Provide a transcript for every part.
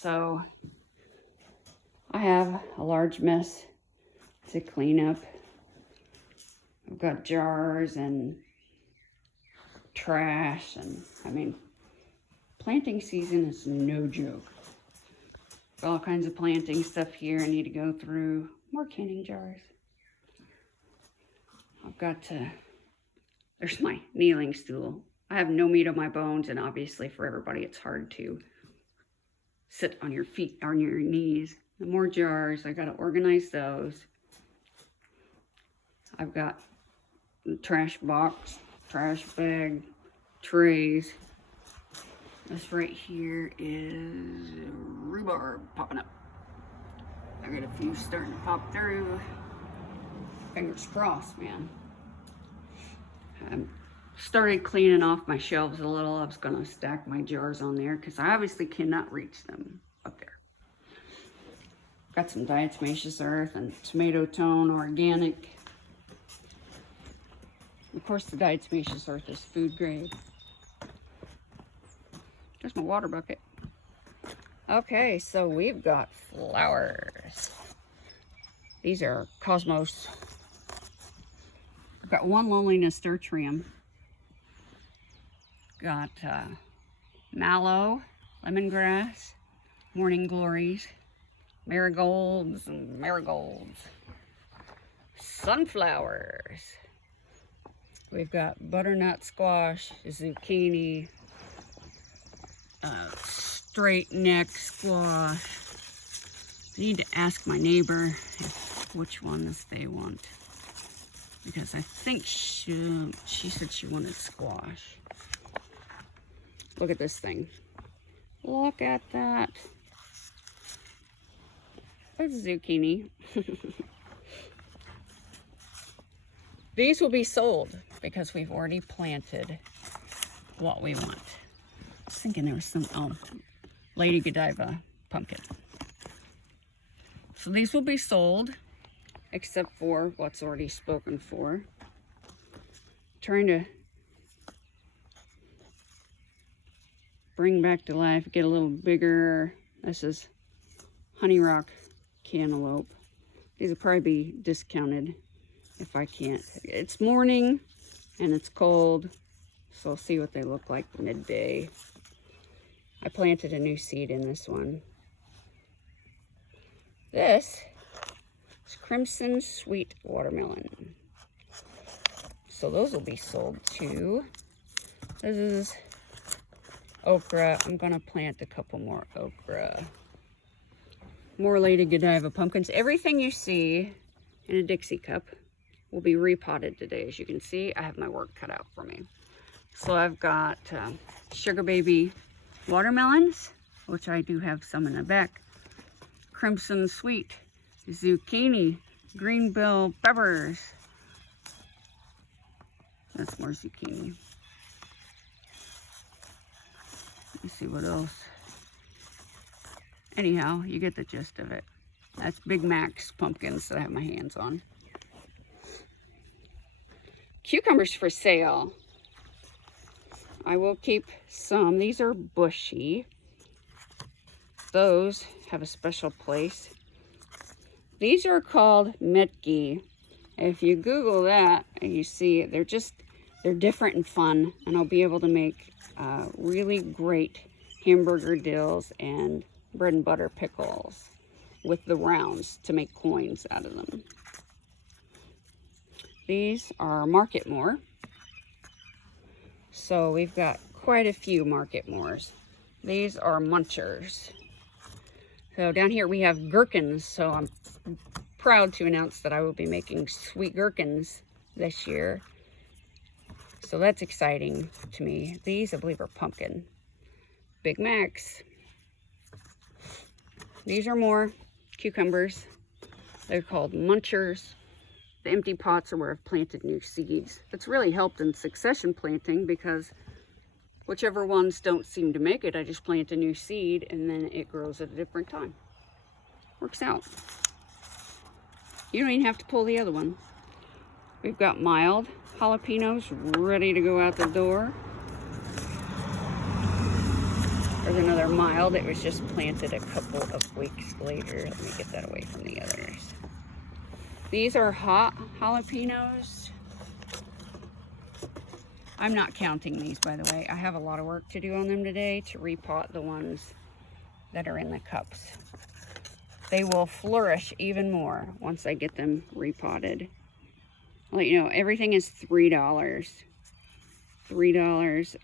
So I have a large mess to clean up. I've got jars and trash, and I mean, planting season is no joke. All kinds of planting stuff here I need to go through. More canning jars. I've got to, there's my kneeling stool. I have no meat on my bones, and obviously for everybody it's hard to sit on your feet, on your knees. The more jars, I gotta organize those. I've got the trash box, trash bag, trays. This right here is rhubarb popping up. I got a few starting to pop through. Fingers crossed, man. I started cleaning off my shelves a little. I was gonna stack my jars on there because I obviously cannot reach them up there. Got some diatomaceous earth and tomato tone organic. Of course, the diatomaceous earth is food grade. There's my water bucket. Okay, so we've got flowers. These are cosmos. I've got one lonely nasturtium. Got mallow, lemongrass, morning glories, marigolds and marigolds, sunflowers. We've got butternut squash, zucchini, straight neck squash. I need to ask my neighbor which ones they want, because I think she said she wanted squash. Look at this thing. Look at that. That's zucchini. These will be sold because we've already planted what we want. I was thinking there was some, Lady Godiva pumpkin. So these will be sold, except for what's already spoken for. Trying to bring back to life, get a little bigger. This is honey rock cantaloupe. These will probably be discounted if I can't. It's morning and it's cold, so I'll see what they look like midday. I planted a new seed in this one. This is crimson sweet watermelon. So those will be sold too. This is okra. I'm gonna plant a couple more okra. More Lady Godiva pumpkins. Everything you see in a Dixie cup will be repotted today. As you can see, I have my work cut out for me. So I've got sugar baby watermelons, which I do have some in the back. Crimson sweet zucchini, green bell peppers. That's more zucchini. Let me see what else. Anyhow, you get the gist of it. That's Big Mac's pumpkins that I have my hands on. Cucumbers for sale. I will keep some. These are bushy. Those have a special place. These are called Metki. If you Google that, you see they're different and fun, and I'll be able to make really great hamburger dills and bread and butter pickles with the rounds to make coins out of them. These are Marketmore. So we've got quite a few Marketmores. These are Munchers. So down here we have gherkins, so I'm proud to announce that I will be making sweet gherkins this year. So that's exciting to me. These, I believe, are pumpkin. Big Macs. These are more cucumbers. They're called Munchers. The empty pots are where I've planted new seeds. It's really helped in succession planting because whichever ones don't seem to make it, I just plant a new seed and then it grows at a different time. Works out. You don't even have to pull the other one. We've got mild jalapenos ready to go out the door. There's another mild. It was just planted a couple of weeks later. Let me get that away from the others. These are hot jalapenos. I'm not counting these, by the way. I have a lot of work to do on them today to repot the ones that are in the cups. They will flourish even more once I get them repotted. I'll let you know, everything is $3. $3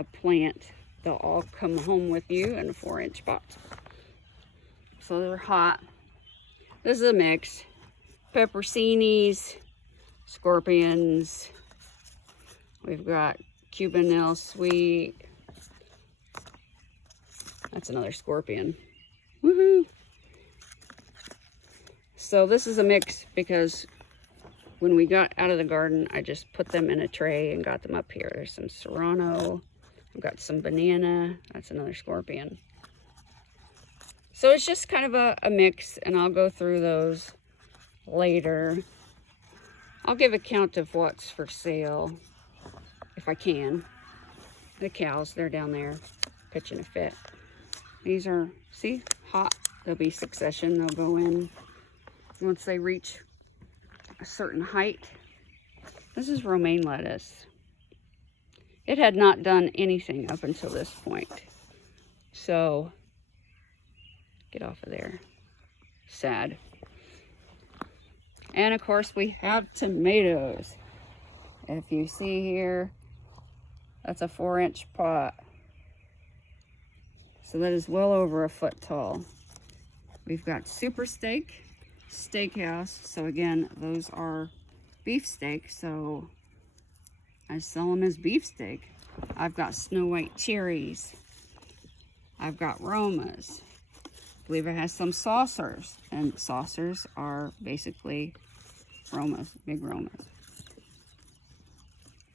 a plant. They'll all come home with you in a 4-inch pot. So they're hot. This is a mix. Pepperoncinis, scorpions. We've got Cuban nail sweet. That's another scorpion. Woohoo! So this is a mix because when we got out of the garden, I just put them in a tray and got them up here. There's some serrano. I've got some banana. That's another scorpion. So it's just kind of a mix, and I'll go through those later. I'll give a count of what's for sale if I can. The cows, they're down there pitching a fit. These are, see, hot. They'll be succession. They'll go in once they reach a certain height. This is romaine lettuce. It had not done anything up until this point. So, get off of there. Sad. And of course we have tomatoes. If you see here, that's a 4-inch pot. So that is well over 1 foot tall. We've got Super Steak, Steakhouse. So again, those are beefsteak. So I sell them as beefsteak. I've got Snow White cherries. I've got Romas. I believe it has some saucers. And saucers are basically Romas, big Romas.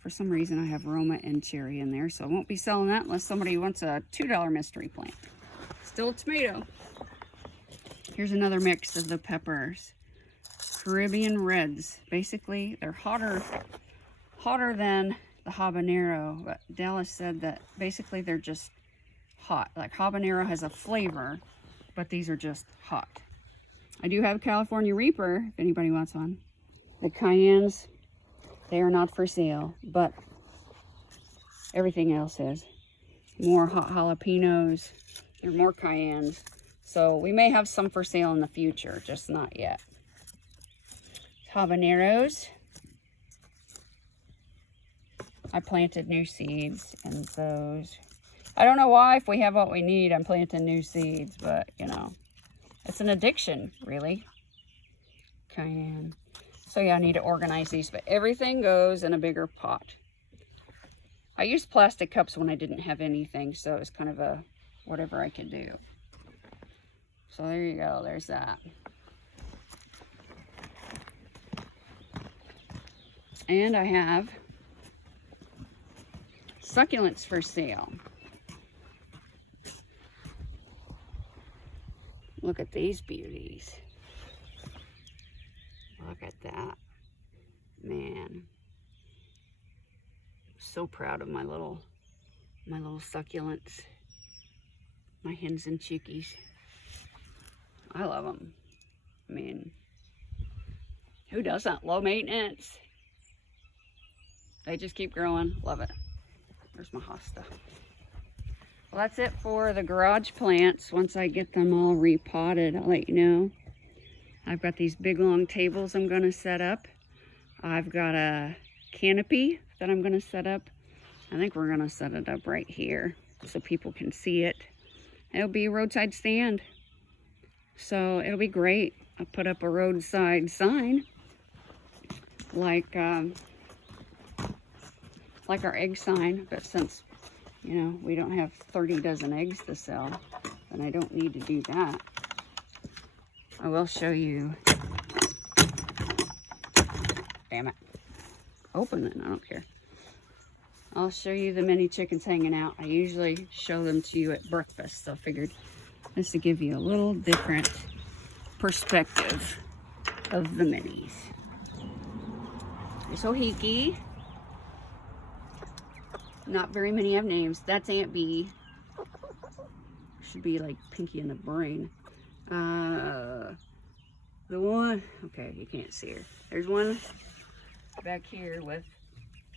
For some reason, I have Roma and cherry in there, so I won't be selling that unless somebody wants a $2 mystery plant. Still a tomato. Here's another mix of the peppers. Caribbean Reds. Basically, they're hotter than the habanero, but Dallas said that basically they're just hot. Like habanero has a flavor, but these are just hot. I do have California Reaper, if anybody wants one. The cayennes, they are not for sale, but everything else is. More hot jalapenos. There are more cayennes. So we may have some for sale in the future, just not yet. Habaneros. I planted new seeds in those. I don't know why, if we have what we need, I'm planting new seeds, but you know, it's an addiction, really. Cayenne. So yeah, I need to organize these, but everything goes in a bigger pot. I used plastic cups when I didn't have anything, so it's kind of a whatever I could do. So there you go, there's that. And I have succulents for sale. Look at these beauties. Look at that. Man. So proud of my little succulents. My hens and chickies. I love them. I mean, who doesn't? Low maintenance. They just keep growing. Love it. There's my hosta. Well, that's it for the garage plants. Once I get them all repotted, I'll let you know. I've got these big long tables I'm going to set up. I've got a canopy that I'm going to set up. I think we're going to set it up right here so people can see it. It'll be a roadside stand. So it'll be great. I'll put up a roadside sign like our egg sign, but since, you know, we don't have 30 dozen eggs to sell, then I don't need to do that. I will show you. Damn it. Open it, I don't care. I'll show you the mini chickens hanging out. I usually show them to you at breakfast, so I figured this to give you a little different perspective of the minis. There's Ohiki. Not very many have names. That's Aunt B. should be like Pinky in the Brain. The one, okay, you can't see her. There's one back here with,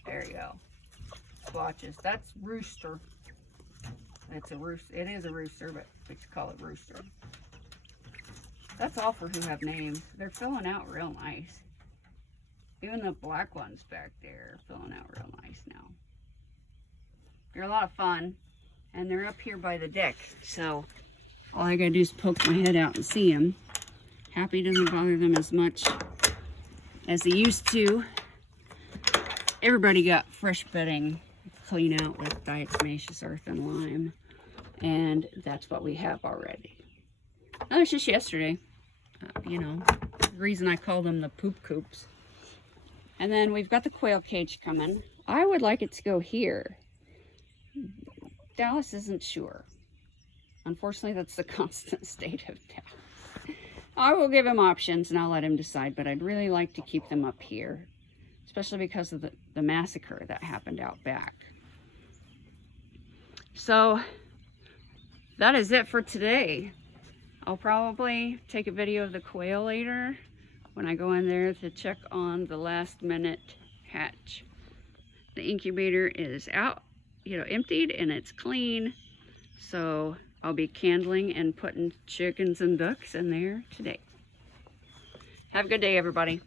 there you go, splotches. That's Rooster. It's a rooster. It is a rooster, but we just call it Rooster. That's all for who have names. They're filling out real nice. Even the black ones back there are filling out real nice now. They're a lot of fun, and they're up here by the deck, so all I gotta do is poke my head out and see them. Happy doesn't bother them as much as they used to. Everybody got fresh bedding clean out with diatomaceous earth and lime, and that's what we have already. That was just yesterday. You know, the reason I call them the poop coops. And then we've got the quail cage coming. I would like it to go here. Dallas isn't sure. Unfortunately, that's the constant state of Dallas. I will give him options and I'll let him decide, but I'd really like to keep them up here, especially because of the massacre that happened out back. So that is it for today. I'll probably take a video of the quail later when I go in there to check on the last minute hatch. The incubator is out, emptied, and it's clean. So I'll be candling and putting chickens and ducks in there today. Have a good day, everybody.